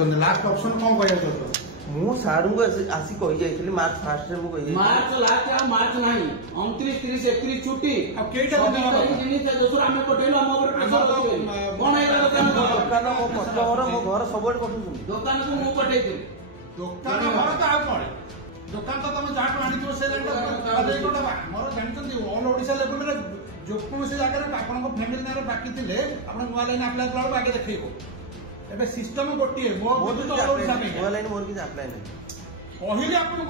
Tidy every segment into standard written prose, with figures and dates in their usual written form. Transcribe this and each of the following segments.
चाहते last option कौन कहया चाहते मु सारू को आसी कहि जाइथिली मार्च फर्स्ट रे मु कहि मार्च लास्ट आ मार्च नाही 29 30 31 छुट्टी अब केटा दिन से दोसर हम पटेल हम ऊपर प्रेशर करबे कोन आइला दुकान मो कस्टमर मो घर सबड पठु दुकान को मु पठै दे दुकान घर तो आ पड़े दुकान तो तुम जहाँ आनी से मोर जानते ऑल ओडिशा लेवल में जो कौन जगह आप फैमिली ना बाकी थे आप नुआ लाइन आप्लाय कला आगे देखो ए सिस्टम गोटे लाइन मोर किसी आप्लाय नहीं कहले आपको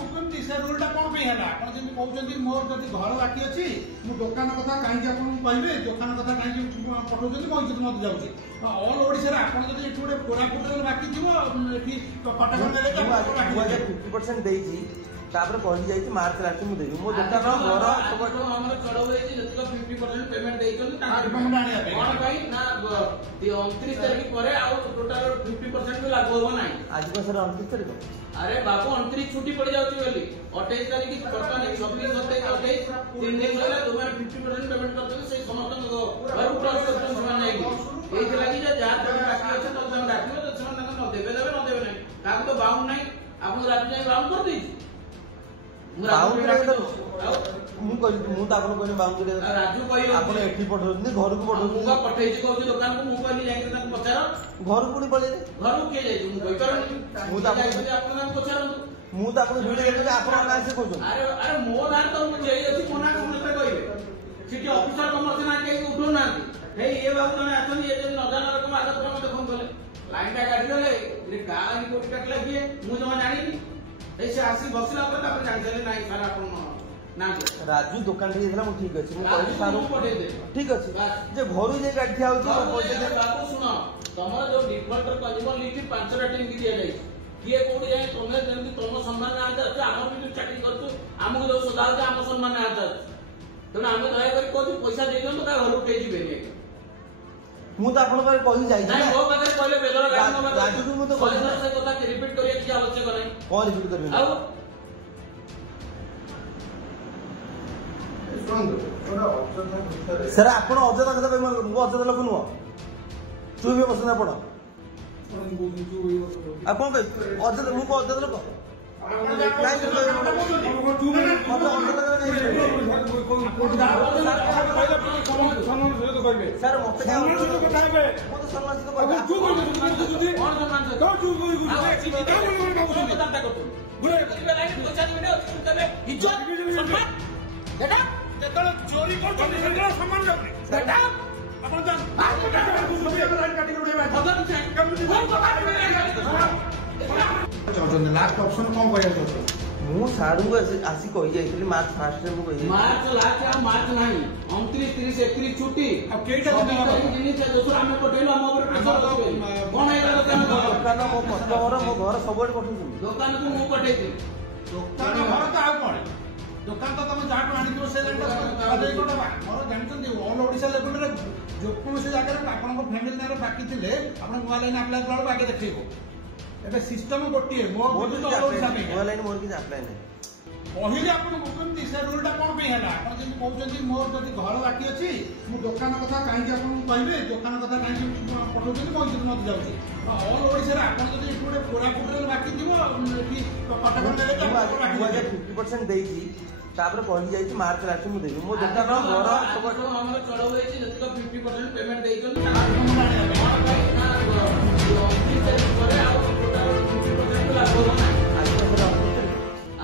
से रूलटा कौन है आप कहते मोर जब घर बाकी अच्छी मु दुकान कथा कहीं कहे दुकान कथा कहीं पठाऊँ मैं इज्जत मत जाऊँगी ऑल ओडिशा आप गोटे कोरापुट बाकी थी कटक 50% देजी तापर कहि जाई मार्च लास्ट मु देबी मो दुकान घर हमर चढ़ो होई जे जतिक 50% पेमेंट देई कोन पेमेंट आनी आबे कोन भाई ना 29 तारीख परे आ टोटल 50% भी लागो हो नाही आज को सर 29 तारीख अरे बाबू 29 छुट्टी पड़ जाउची बोली 28 तारीख वर्तमान 26 27 28 तीन दिन होला तुम्हारे 50% पेमेंट कर दे से समस्त घर प्रोसेस समान नाही एही लागि जे जा बाकी আছে तो हम डाकियो तो समान न देबे नहीं काको तो बाउंड नहीं आपन रात जाई बाउंड कर दी राजू आप एठी पठाउछन घर को पठाउछन मुगा पठैछि कहू दुकान को मु कहली जाई के पचार घर को पळे घर को के जाई मु कहि करनी मु त आपन नाम पचार मु त आपन वीडियो देखि आपन नाम से कहू अरे मो नाम तो मु जेई अछि कोना को मते कहबे सिटी ऑफिसर को मते ना के उठो ना हे ये बाबू तने आछन ये जे नजारा रकम आगे तो मते फोन करले लाइन टा काटी गले रे गाली कोटी काट लागिए मु जमा जानि ऐसे आसी बसला पर आपण जानले नाही सारा आपण ना राजू दुकान रे देला मु ठीक अछि मु कहै सारू पठे दे ठीक अछि जे घरु जे गाठी आउछ पैसा दे बाबू सुनो तमर जो डिफॉल्टर कंज्यूमर लिस्ट 5टा टीम की दिया जाई किए कोडी जाय तमे जेंति तम सम्मान ना आते हमर भी चाकरी करतु हमको जो सदा आते हम सम्मान ना आते तो हम दया कर कोदी पैसा दे दो तो घर के जिबे ने मु त आपण पर कहि जाई नहीं वो बदले पहले बेदर राजू को मु तो कहि से कथा रिपीट करिए की आवश्यक नहीं कौन रिपीट करबे सर आपण अजता कथा मु अजता लोक नुह चुप भी बसन आपण आपण अजता मु अजता लोक सर मत चोरी लास्ट ऑप्शन कौन कहया चाहते मु सारू को आसी कहि जाइथिली मार्च फर्स्ट रे मु कहि मार्च लास्ट आ मार्च नाही 29 30 31 छुट्टी अब केटा दिन से दोसर हम पटेल हम ऊपर प्रेशर करबे कोन आइला दुकान मो कस्टमर मो घर सबड पठु दुकान को मु पठै दे दुकान घर तो आ पड़े दुकान तो तुम जहाँ आनी से मोर जानते ऑल ओडिशा लेवल में जो कौन जगह आप फैमिली ना बाकी थे आप नुआ लाइन आप्लाय कला आगे देखो ए सिस्टम गोटे लाइन मोर किसी आप्लाय नहीं कहले आपको से रूलटा कौन है आप कहते मोर जब घर बाकी अच्छी मु दुकान कथा कहीं कहे दुकान कथा कहीं पठाऊँ मैं इज्जत मत जाऊँगी ऑल ओडिशा आप गोटे कोरापुट बाकी थी कटक 50% देजी तापर कहि जाई मार्च लास्ट मु देबी मो दुकान घर हमर चढ़ो होई जे जतिक 50% पेमेंट देई कोन भाई ना 29 तारीख परे आ टोटल 50% लागो हो नाही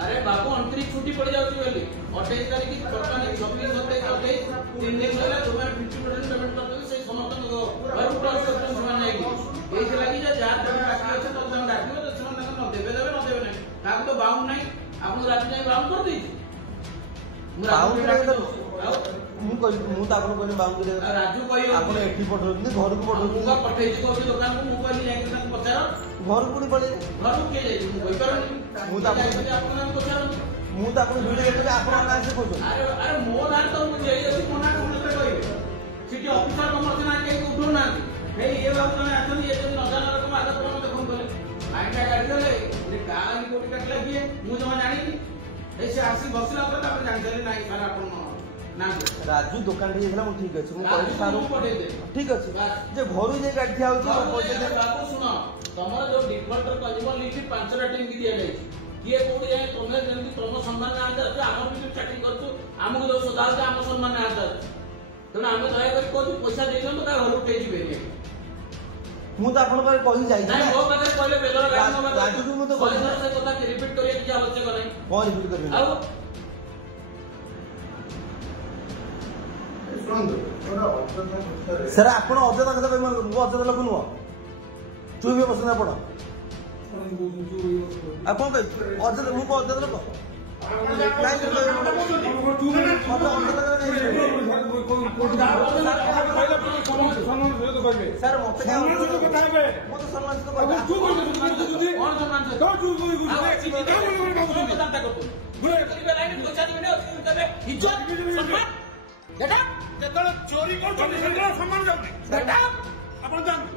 अरे बाबू 29 छुट्टी पड़ जाउची बोली 28 तारीख वर्तमान 26 27 28 तीन दिन होला तुम्हारे 50% पेमेंट कर दे से समस्त घर प्रोसेस समान नाही एही लागि जे जा बाकी আছে तो हम डाकियो तो समान न देबे नहीं काको तो बाउंड नहीं आपन रात जाई बाउंड कर दी राजू कहि आप एठी पठाउछन घर को पठाउछन मुगा पठैछि कहू दुकान को मु कहली जाई के पचार घर को पळे घर को के जाई मु कहि करनी मु त आपन नाम पचार मु त आपन वीडियो देखि आपन नाम से कहू अरे मो नाम तो मु जेई अछि कोना को मते कहबे सिटी ऑफिसर को मते ना के उठो ना हे ये बाबू तने आछन ये जे नजारा रकम आगे तो मते फोन करले लाइन टा काटी गले रे गाली कोटी काट लागिए मु जमा जानि ऐसे आसी बसला पर आपण जानले नाही सारा आपण ना राजू दुकान रे देला मु ठीक अछि मु कहै सारू ठीक अछि जे घरु जे गाठी आउछ पैसा दे बाबू सुनो ତମର ଯୋଉ ଡିଫଲ୍ଟର କନଜ୍ୟୁମର ଲିଷ୍ଟ 5ଟା ଟିମ୍ କି ଦିଆଯାଇଛି କିଏ କୋଉଠି ଯାଏ ତମେ ଯେମିତି ତମ ସମ୍ମାନରେ ଆଣିଛ ଆମର ବି ଚାକିରି କରୁଛୁ ଆମକୁ ଯୋଉ ସଦା ହଉଛି ଆମ ସମ୍ମାନରେ ଆଣିଛ ତେଣୁ ଆମେ ଦୟାକରି କହୁଛୁ ପଇସା ଦେଇଦିଅନ୍ତୁ ତା ଘରକୁ କେହି ଯିବେନି ମୁଁ ତ ଆପଣଙ୍କ ପାଖରେ କହି ଯାଇଛି ନାଇଁ ମୋ ପାଖରେ କହିଲେ ବେଲର ଗାଡ଼ି ମୋ ରାଜୁକୁ ମୁଁ ତ ପାଖରେ ସେ କଥା ରିପିଟ୍ କରିବା କିଛି ଆବଶ୍ୟକ ନାହିଁ କଣ ରିପିଟ୍ କରିବି ଆଉ ସାର୍ ଆପଣ ଅଯଥା କଥା କହିବେ ମୁଁ ଅଯଥା ଲୋକ ନୁହଁ ଚୁପ୍ ହେଇ ବସନ୍ତୁ ଆପଣ ଆଉ କଣ କହିବି ଅଯଥା ମୁଁ କଣ ଅଯଥା ଲୋକ ସାର୍ ମତେ ଯେତେବେଳେ ଚୋରି କରୁଛନ୍ତି ସେତେବେଳେ ସମ୍ମାନ ଯାଉନି ଆପଣ ଜାଣନ୍ତୁ